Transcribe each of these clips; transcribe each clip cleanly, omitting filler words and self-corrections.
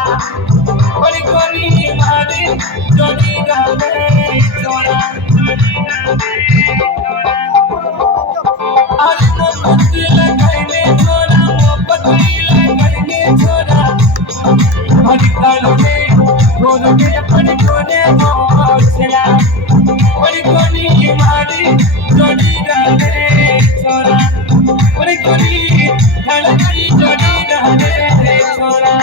बड़ी कोनी मारी जोड़ी रहने छोरा आज मोहब्बत लगाने छोरा मोहब्बत लगाने छोरा बड़ी कालोने गोरने बड़ी कोने मोचला बड़ी कोनी मारी जोड़ी रहने छोरा बड़ी कोनी ढलती जोड़ी रहने छोरा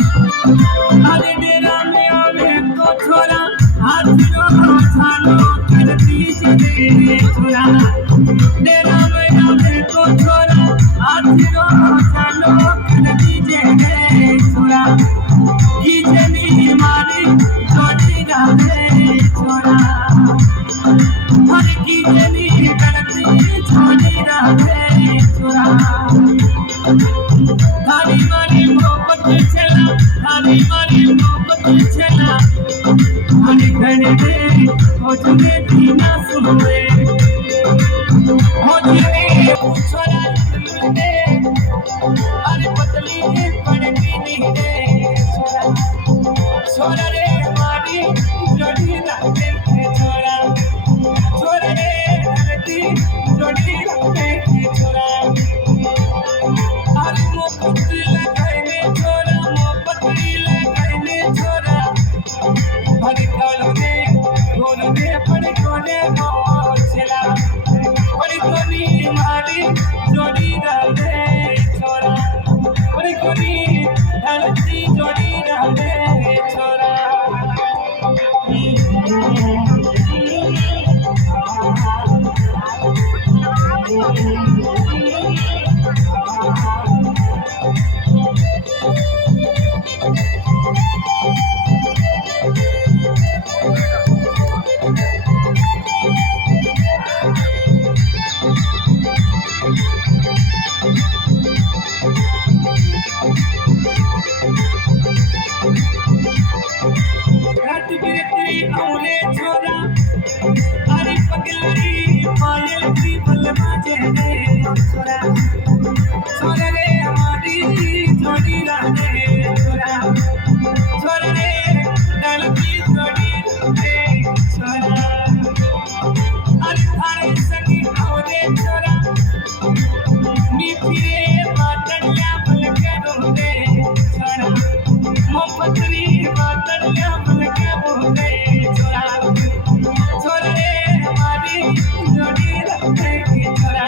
अरे मेरा में को छोरा हाथियों छालो करती चले छोरा मेरा में को छोरा हाथियों छालो करती चले छोरा कीचनी मारी जोड़ी रहने छोरा हर कीचनी करती जोड़ी रहने छोरा धानी मारी मोहब्बत चला धानी मारी मोहब्बत चला हनी घने में खोजने दीना सुनवे खोजने छोरा लुटे अरे पतली पड़ती नहीं रे छोरा छोरा रे मारी जोड़ी रखते छोरा छोरा रे रखती जोड़ी रखते छोरा अरे मोहब्बत लगाने छोरा मोहब्बत लगाने छोरा बड़ी कालोने गोरने बड़ी कोने मोचला बड़ी कोनी मारी जोड़ी रहने छोरा बड़ी कोनी ढलती जोड़ी रहने छोरा रात बिरती औले छोरा अरे पगलरी पायल की बलमा जेने छोरा छोरा रे हमारी जोड़ी रहने छोरा छोरा रे डलती जोड़ी रहने छोरा अरे थारे सगी औले छोरा नीतिरे बाटलिया बल के रोते छोरा मोहब्बतरी बाटलिया बल के रोते छोरा छोरा रे हमारी जोड़ी रखते छोरा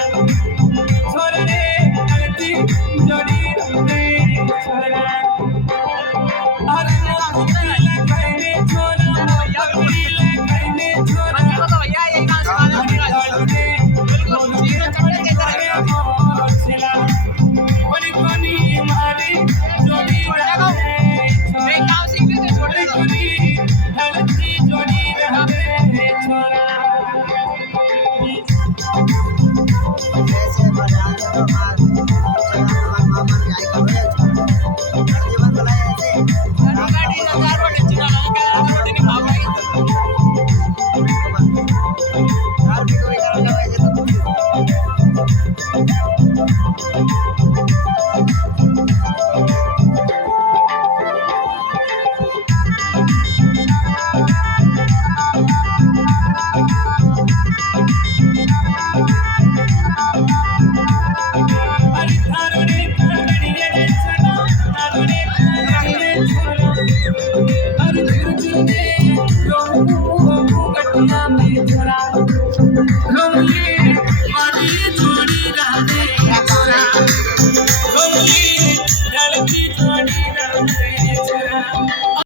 छोरा रे गलती जोड़ी रखते छोरा अरे मोहब्बत लगाने छोरा मोहब्बत लगाने छोरा बड़ी कोनी मारी जोड़ी रहने बड़ी कोनी ढलती जोड़ी रहने छोरा जैसे बना